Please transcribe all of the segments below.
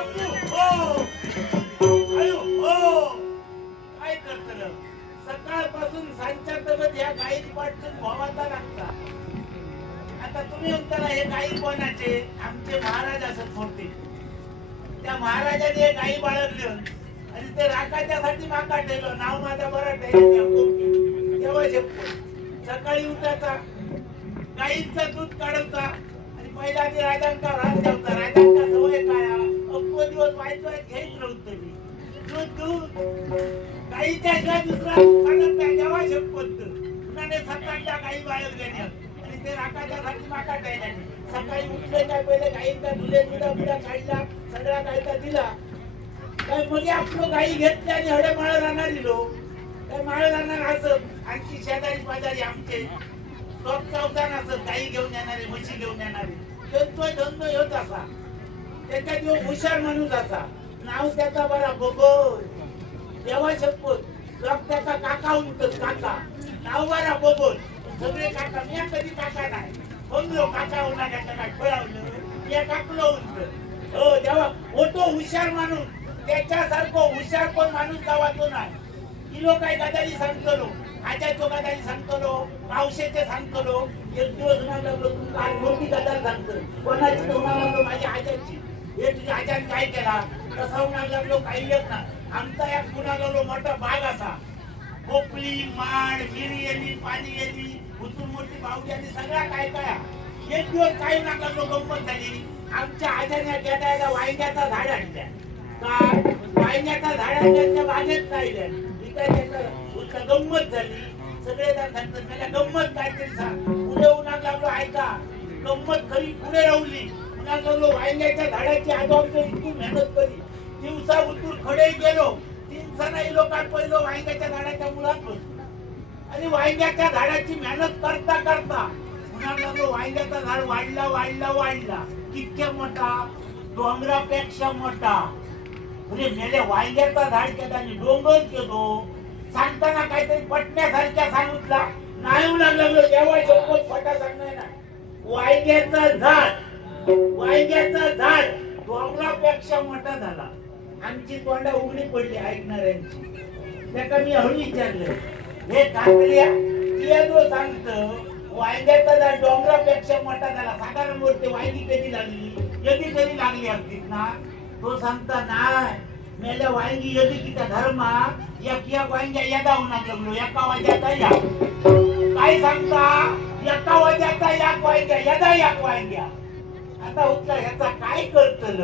काय सकाळपासून या गाई पाठून भावाचा लागता आता तुम्ही म्हणता हे गाई कोणाचे आमचे महाराज असत त्या महाराजाने हे गाई बाळगले आणि ते राखाच्यासाठी माका ठेवलं नाव माझा बरा तेव्हा शेपतो सकाळी उठायचा गाईंचा दूध काढायचा आणि पहिला ते राजांका राज ठेवता राजांका सवय काय अप्पो दिवस व्हायचं घेत नव्हतं मी दूध दूध गाईच्या शिवाय दुसरा काढत नाही जेव्हा शपथ पुन्हा सात काही बाहेर बाळगल्या आणि ते राखाच्या साठी माका ठेवल्याने सकाळी उठले काय पहिले गाईंचा धुले दुधा बुधा काढला सगळा काढता दिला. काय मुली आपलं गाई घेतली आणि हडे माळ राहणारी लोक. काय माळ राहणार असत आणखी शेजारी पाजारी आमचे. स्वतः चौकान असत गाई घेऊन येणारे म्हशी घेऊन येणारे. त्यांचा धंदो होत असा. त्याचा तो हुशार माणूस असा नाव त्याचा बरा बबन देवा शपथ लोक त्याचा काका म्हणतात काका. नाव बरा बबन सगळे काका मी कधी काका नाही. बोललो काका होणार त्याचा काय फळावलं मी काकलो म्हणत हो देवा मोठो हुशार माणूस. त्याच्यासारखं हुशार पण माणूस गावातो नाही. किलो काय गदारी सांगतलो. आजाचो गदारी सांगतलो. मावशेचे सांगतलो. एक दिवस म्हणायला लागलो तू मोठी गदार सांगतो कोणाची तो माझ्या आजाची हे तुझ्या आजाने काय केला? तसा म्हणायला लागलो काही येत ना आमचा या म्हणायला लागलो मोठा बाग असा. पोपली माड मिरी येली पाणी येली उचून मोठी बावडी आणि सगळा काय काय. एक दिवस काही नाका लोक गंमत झाली. आमच्या आजाने गेटायला वायग्याचा झाड आणल्या. काय वायग्याचा झाड आणल्या बागेत राहिल्या इकडे गंमत झाली. सगळे जण सांगतात मला गंमत काहीतरी सांग. पुढे उन्हात लागलो ऐका. गंमत खरी पुढे राहुली. उन्हात वांग्याच्या झाडाची आजोबा इतकी मेहनत करी. दिवसा उतून खडे गेलो तीन सणाई लोकात पहिलो वांग्याच्या झाडाच्या मुळात बसलो. आणि वांग्याच्या झाडाची मेहनत करता करता पुन्हा लागलो वांग्याचा झाड वाढला वाढला वाढला. कितक्या मोठा? डोंगरापेक्षा मोठा. म्हणजे मेले वांग्याचा झाड केला आणि डोंगर केलो. सांगताना काहीतरी पटण्यासारख्या सांगितला. नाही लागलं देवा शपथ फटा सांगणार ना वांग्याचा झाड वायग्याचा झाड. डोंगरापेक्षा मोठा झाला. आमची तोंडा उघडी पडली ऐकणाऱ्यांची. त्याका मी हळू विचारलं हे काकड्या तिया सांगत वायग्याचा झाड डोंगरापेक्षा मोठा झाला. साधारण मूर्ती वायगी कधी लागली? कधी कधी लागली असतील ना? तो सांगता नाही. मेल्या वांगी यदी किती धर्मा? एक एक वांग्या यदा होणार जगलो एका वाज्याचा या. काय सांगता? एका वाज्याचा एक वांग्या यदा एक वांग्या आता उठला ह्याचा काय करतल?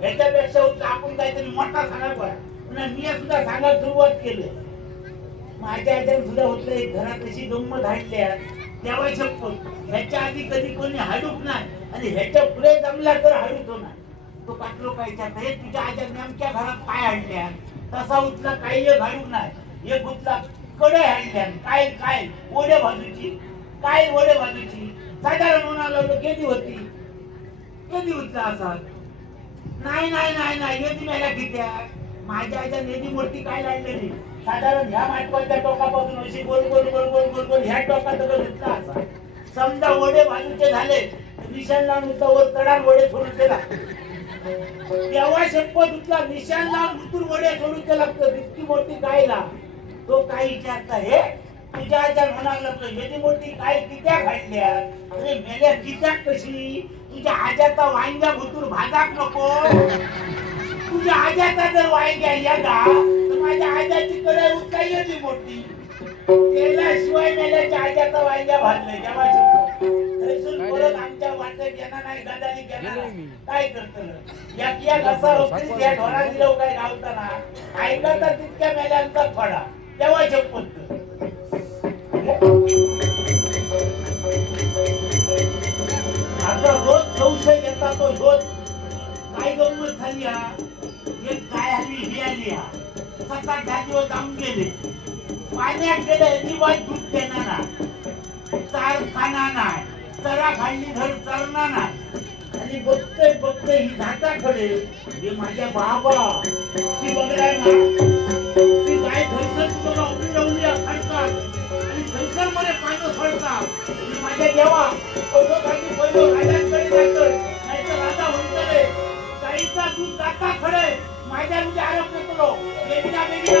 ह्याच्यापेक्षा उठला आपण काहीतरी मोठा सांगा पुन्हा मी सुद्धा सांगायला सुरुवात केलं. माझ्या आज्यान सुद्धा होतलं एक घरात अशी गंमत हाडल्या तेव्हा शपथ ह्याच्या आधी कधी कोणी हाडूक नाही. आणि ह्याच्या पुढे जमला तर हाडूच होणार. तो काटलो कायच्या हे तुझ्या आजार नेमक्या घरात काय हाडल्या तसा उठला काही एक हाडूक नाही. एक उचला कडे हाडल्या काय काय? ओढ्या बाजूची काय ओढ्या बाजूची साधारण म्हणाला गेली होती. कधी उठला असा नाही नाही नाही नाही नेदी मेल्या कित्या माझ्या आईच्या नेदी मूर्ती काय लागलेली साधारण ह्या माटवाच्या टोकापासून अशी गोल गोल गोल गोल गोल गोल ह्या टोकात घेतला असा समजा वडे बाजूचे झाले निशाण लावून उतर वर तडान वडे सोडून दिला तेव्हा शपथ उठला निशाण लावून उतून वडे सोडून ते लागतं? इतकी मोठी गायला. तो काय विचारता हे तुझ्या आईच्या म्हणायला लागतो एवढी मोठी काय कित्या खाल्ल्या अरे मेल्या कित्या कशी? तुझ्या आजाचा वांग्या भुतूर भाजाक नको. तुझ्या आजाचा जर वांग्या याला तर माझ्या आजाची कडे उचकाई होती मोठी. त्याशिवाय मेल्याच्या आजाचा वांग्या भाजले जेव्हा परत आमच्या वाटेत येणार नाही गदाली घेणार. काय करत या किया घसा रोखली त्या ढोरा दिलं काय गावताना ऐकायचा तितक्या मेल्यांचा फडा तेव्हा शपथ पाण्यात गेले अजिबात दूध देणार नाही. चार खाणार नाही. चरा खाल्ली घर चरणार नाही. आणि बघते बघते ही झाटाकडे हे माझ्या बाबा. ती बघलाय ना ती गाय थैसर तुम्हाला उभी राहून या आणि थैसरमध्ये पानं सोडतात आणि माझ्या देवा. ओझो खाली पहिलो राजांकडे जातोय. नाहीतर राजा म्हणतोय गाईचा दूध जाता खडे. माझ्या म्हणजे आरोप करतो. एकदा वेगळा